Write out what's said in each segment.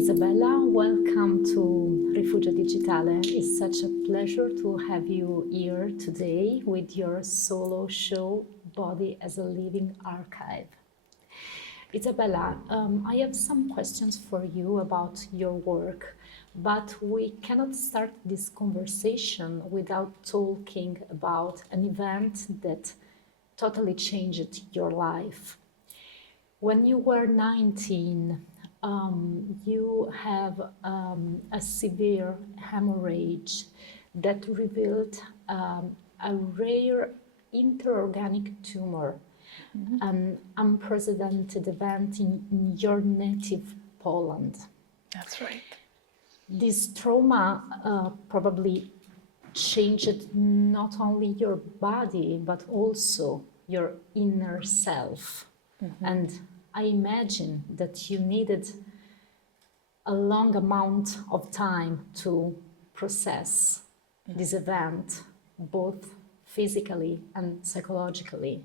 Izabela, welcome to Rifugio Digitale. It's such a pleasure to have you here today with your solo show, Body as a Living Archive. Izabela, I have some questions for you about your work, but we cannot start this conversation without talking about an event that totally changed your life. When you were 19, you have a severe hemorrhage that revealed a rare interorganic tumor, an unprecedented event in your native Poland. That's right. This trauma probably changed not only your body, but also your inner self. And I imagine that you needed a long amount of time to process this event, both physically and psychologically.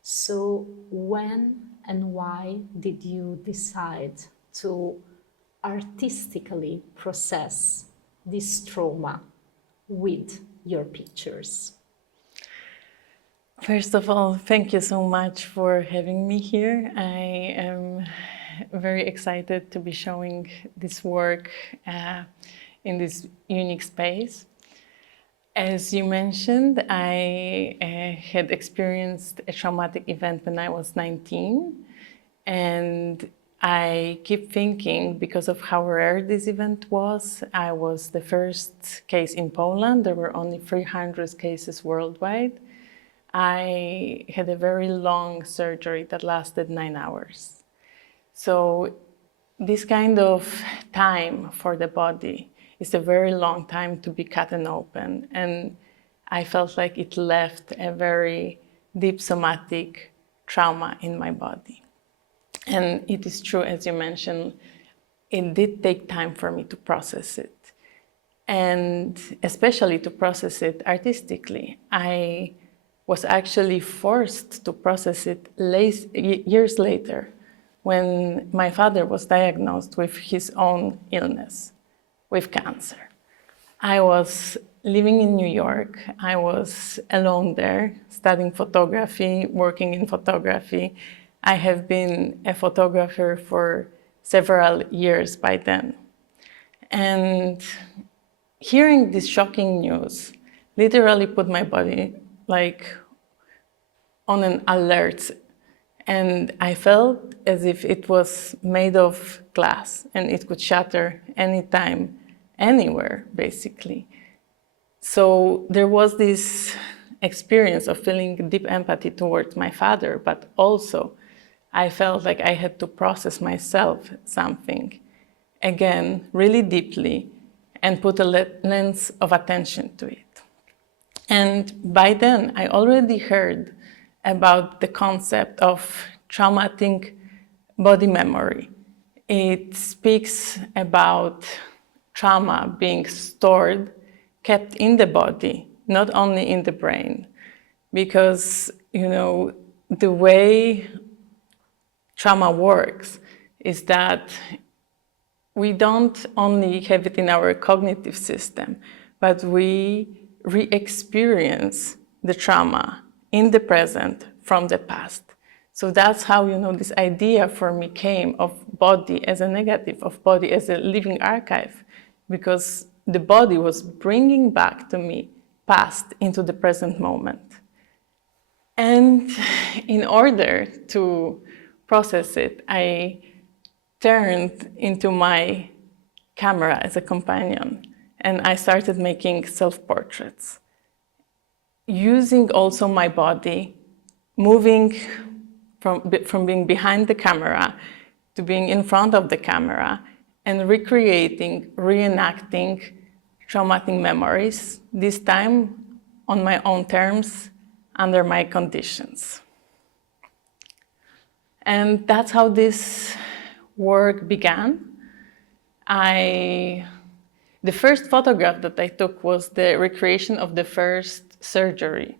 So when and why did you decide to artistically process this trauma with your pictures? First of all, thank you so much for having me here. I am very excited to be showing this work in this unique space. As you mentioned, I had experienced a traumatic event when I was 19, and I keep thinking, because of how rare this event was, I was the first case in Poland. There were only 300 cases worldwide. I had a very long surgery that lasted 9 hours. So this kind of time for the body is a very long time to be cut and open. And I felt like it left a very deep somatic trauma in my body. And it is true, as you mentioned, it did take time for me to process it. And especially to process it artistically. I was actually forced to process it years later when my father was diagnosed with his own illness, with cancer. I was living in New York. I was alone there, studying photography, working in photography. I have been a photographer for several years by then. And hearing this shocking news literally put my body on an alert, and I felt as if it was made of glass and it could shatter anytime, anywhere, basically. So there was this experience of feeling deep empathy towards my father, but also I felt like I had to process myself something, again, really deeply, and put a lens of attention to it. And by then, I already heard about the concept of traumatic body memory. It speaks about trauma being stored, kept in the body, not only in the brain. Because, the way trauma works is that we don't only have it in our cognitive system, but we re-experience the trauma in the present from the past. So that's how, this idea for me came of body as a negative, of body as a living archive, because the body was bringing back to me past into the present moment. And in order to process it, I turned into my camera as a companion, and I started making self-portraits, using also my body, moving from being behind the camera to being in front of the camera, and recreating, reenacting traumatic memories, this time on my own terms, under my conditions. And that's how this work began. The first photograph that I took was the recreation of the first surgery.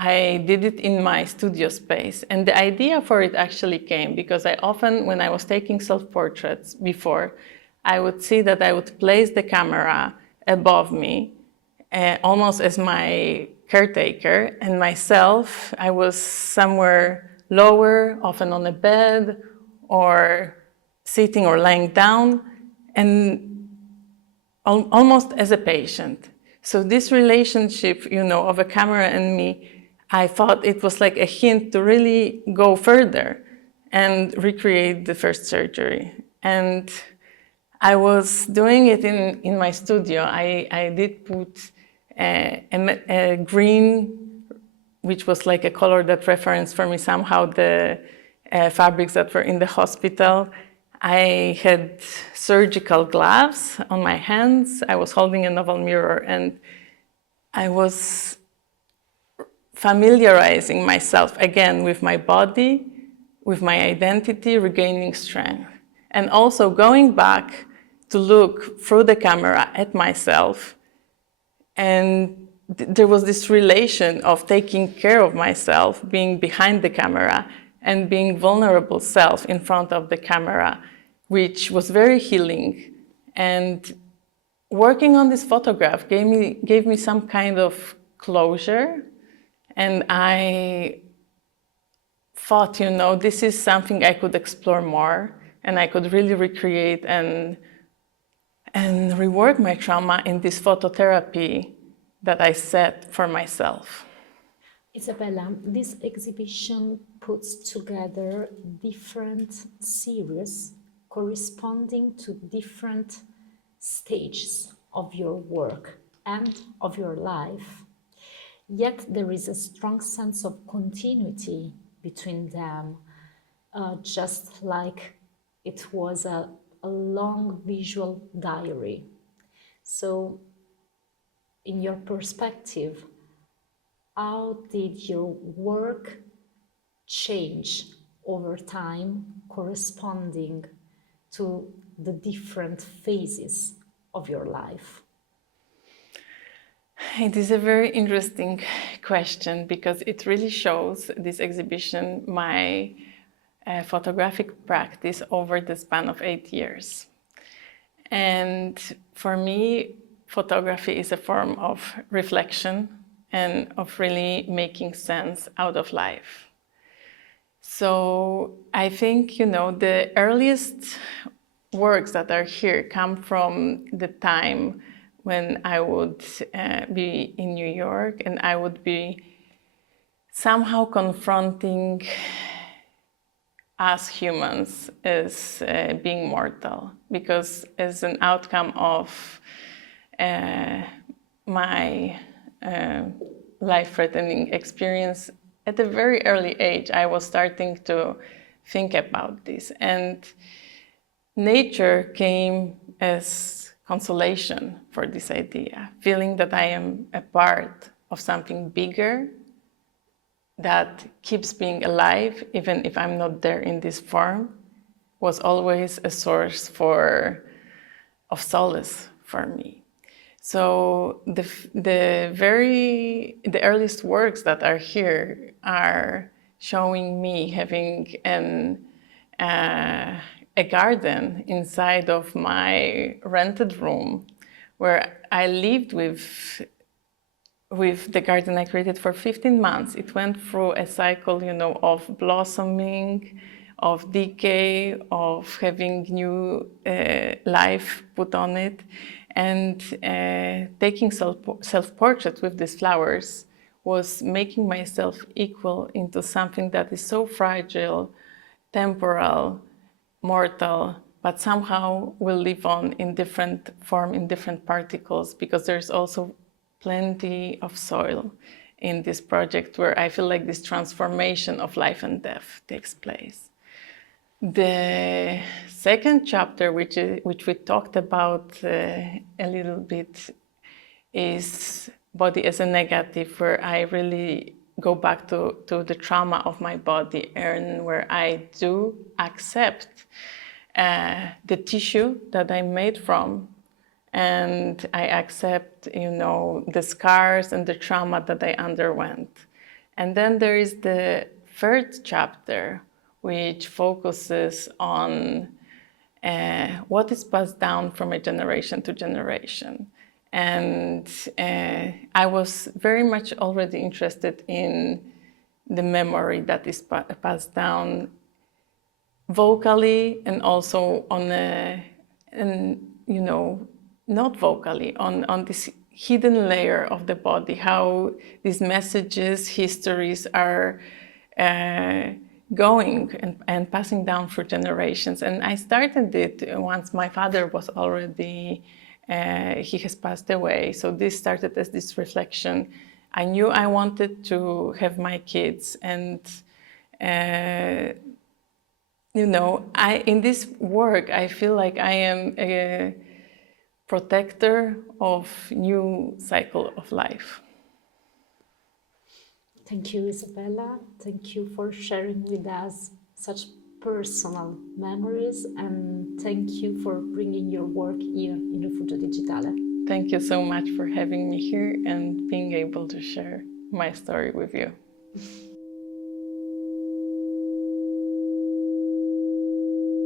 I did it in my studio space. And the idea for it actually came because I often, when I was taking self-portraits before, I would see that I would place the camera above me, almost as my caretaker, and myself, I was somewhere lower, often on a bed, or sitting or lying down, and almost as a patient. So this relationship, of a camera and me, I thought it was like a hint to really go further and recreate the first surgery. And I was doing it in my studio. I did put a green, which was like a color that referenced for me somehow the fabrics that were in the hospital. I had surgical gloves on my hands. I was holding a novel mirror, and I was familiarizing myself again with my body, with my identity, regaining strength, and also going back to look through the camera at myself. And there was this relation of taking care of myself, being behind the camera, and being vulnerable self in front of the camera, which was very healing. And working on this photograph gave me some kind of closure. And I thought, this is something I could explore more, and I could really recreate and rework my trauma in this phototherapy that I set for myself. Izabela, this exhibition puts together different series corresponding to different stages of your work and of your life. Yet there is a strong sense of continuity between them, just like it was a long visual diary. So, in your perspective, how did your work change over time corresponding to the different phases of your life? It is a very interesting question because it really shows, this exhibition, my photographic practice over the span of 8 years. And for me, photography is a form of reflection and of really making sense out of life. So I think, the earliest works that are here come from the time when I would be in New York, and I would be somehow confronting us humans as being mortal, because as an outcome of my life-threatening experience, at a very early age, I was starting to think about this. And nature came as consolation for this idea, feeling that I am a part of something bigger that keeps being alive, even if I'm not there in this form, was always a source of solace for me. So the earliest works that are here are showing me having a garden inside of my rented room, where I lived with the garden I created for 15 months. It went through a cycle, of blossoming, of decay, of having new life put on it. And taking self-portraits with these flowers was making myself equal into something that is so fragile, temporal, mortal, but somehow will live on in different form, in different particles, because there's also plenty of soil in this project where I feel like this transformation of life and death takes place. The second chapter, which we talked about a little bit, is body as a negative, where I really go back to the trauma of my body, and where I do accept the tissue that I'm made from, and I accept, the scars and the trauma that I underwent. And then there is the third chapter, which focuses on what is passed down from a generation to generation. And I was very much already interested in the memory that is passed down vocally and also on not vocally, on this hidden layer of the body, how these messages, histories are going and passing down for generations. And I started it once my father was already, he has passed away. So this started as this reflection. I knew I wanted to have my kids, and in this work, I feel like I am a protector of new cycle of life. Thank you, Izabela. Thank you for sharing with us such personal memories, and thank you for bringing your work here in Rifugio Digitale. Thank you so much for having me here and being able to share my story with you.